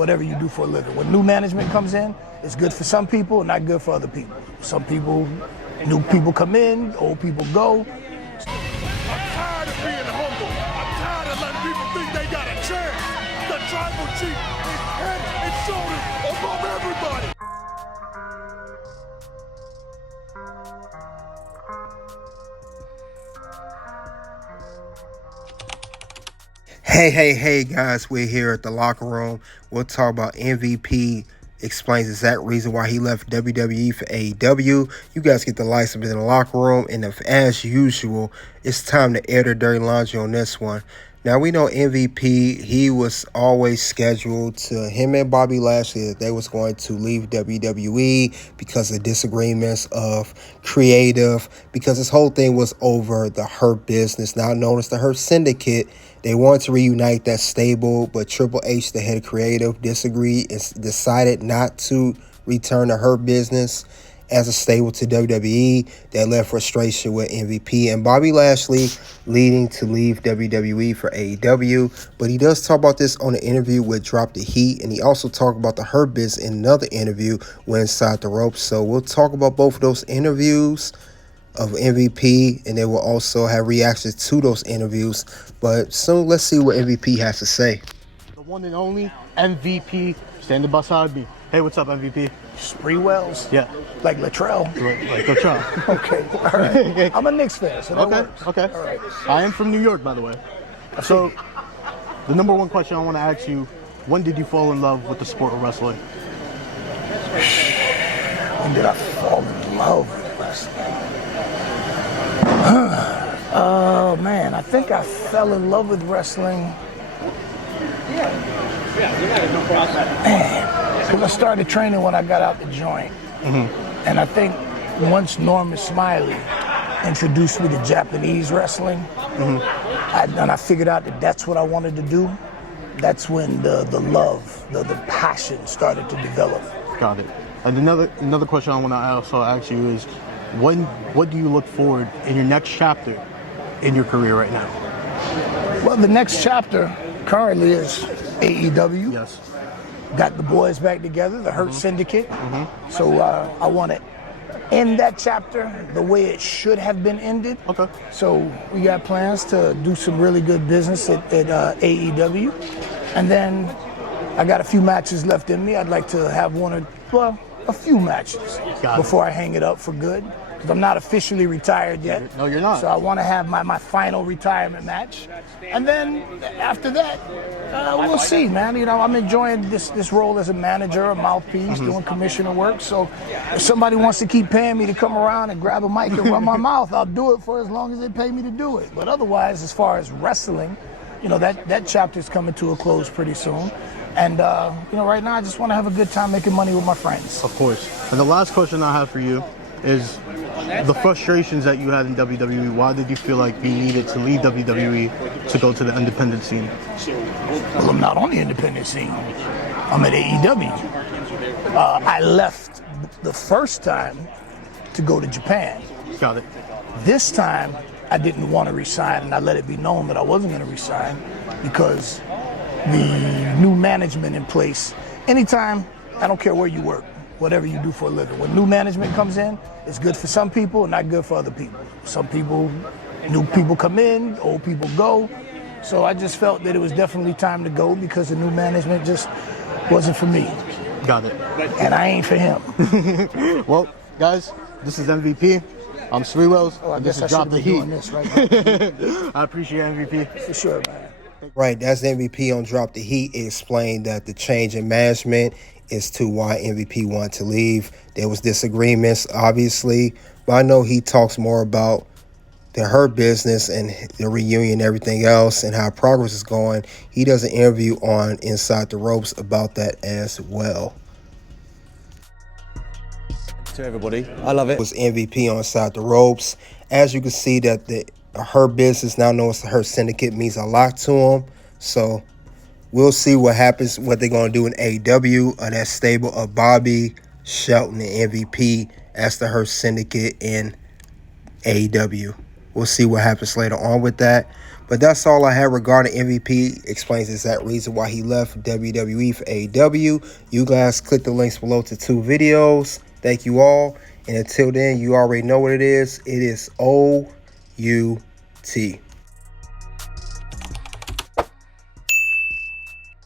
whatever you do for a living. When new management comes in, it's good for some people and not good for other people. Some people, new people come in, old people go. I'm tired of being humble. I'm tired of letting people think they got a chance. The tribal chief is head and shoulders above everybody. Hey guys, we're here at the locker room. We'll talk about MVP explains the exact reason why he left WWE for AEW. You guys get the lights up in the locker room, and as usual, it's time to air the dirty laundry on this one. Now, we know MVP, he was always scheduled to, him and Bobby Lashley, that they was going to leave WWE because of disagreements of creative, because this whole thing was over the Hurt Business, now known as the Hurt Syndicate. They wanted to reunite that stable, but Triple H, the head of creative, disagreed and decided not to return the Hurt Business as a stable to WWE. That led frustration with MVP and Bobby Lashley, leading to leave WWE for AEW. But he does talk about this on an interview with Drop the Heat, and he also talked about the Hurt Business in another interview with Inside the Ropes. So we'll talk about both of those interviews of MVP, and they will also have reactions to those interviews. But so let's see what MVP has to say. The one and only MVP standing beside me. Hey, what's up, MVP? Spree Wells? Yeah. Like Latrell? Like Latrell. Okay, all right. I'm a Knicks fan, so that works. Okay. All right. I am from New York, by the way. So, the number one question I want to ask you, when did you fall in love with the sport of wrestling? When did I fall in love with wrestling? Oh, man, I think I fell in love with wrestling. Because I started training when I got out the joint. And I think once Norman Smiley introduced me to Japanese wrestling, and I figured out that that's what I wanted to do, that's when the love, the passion started to develop. Got it. And another question I want to also ask you is, what do you look forward in your next chapter in your career right now? Well, the next chapter currently is AEW. Yes. Got the boys back together, the Hurt Syndicate. So I want to end that chapter the way it should have been ended. Okay. So we got plans to do some really good business at AEW. And then I got a few matches left in me. I'd like to have a few matches before I hang it up for good. Because I'm not officially retired yet. No, you're not. So I want to have my final retirement match. And then after that, we'll see, man. You know, I'm enjoying this role as a manager, a mouthpiece, doing commissioner work. So if somebody wants to keep paying me to come around and grab a mic and run my mouth, I'll do it for as long as they pay me to do it. But otherwise, as far as wrestling, you know, that chapter's coming to a close pretty soon. And, you know, right now I just want to have a good time making money with my friends. Of course. And the last question I have for you is the frustrations that you had in WWE. Why did you feel like you needed to leave WWE to go to the independent scene? Well, I'm not on the independent scene. I'm at AEW. I left the first time to go to Japan. Got it. This time, I didn't want to resign, and I let it be known that I wasn't going to resign because the new management in place, anytime, I don't care where you work, whatever you do for a living. When new management comes in, it's good for some people and not good for other people. Some people, new people come in, old people go. So I just felt that it was definitely time to go because the new management just wasn't for me. Got it. And I ain't for him. Well, guys, this is MVP. I'm Spree Wells. Oh, I and guess this I is should Drop the be Heat. doing this right now. I appreciate MVP. For sure, man. Right, that's the MVP on Drop the Heat. It explained that the change in management is to why MVP wanted to leave. There was disagreements, obviously, but I know he talks more about the Hurt Business and the reunion and everything else and how progress is going. He does an interview on Inside the Ropes about that as well. To everybody, I love it. It was MVP on Inside the Ropes. As you can see, that the Hurt Business, now known as the Hurt Syndicate, means a lot to him. So we'll see what happens, what they're going to do in AEW, that stable of Bobby, Shelton, and MVP as the Hurt Syndicate in AEW. We'll see what happens later on with that. But that's all I have regarding MVP. Explains the exact reason why he left WWE for AEW. You guys click the links below to 2 videos. Thank you all. And until then, you already know what it is. It is OUT.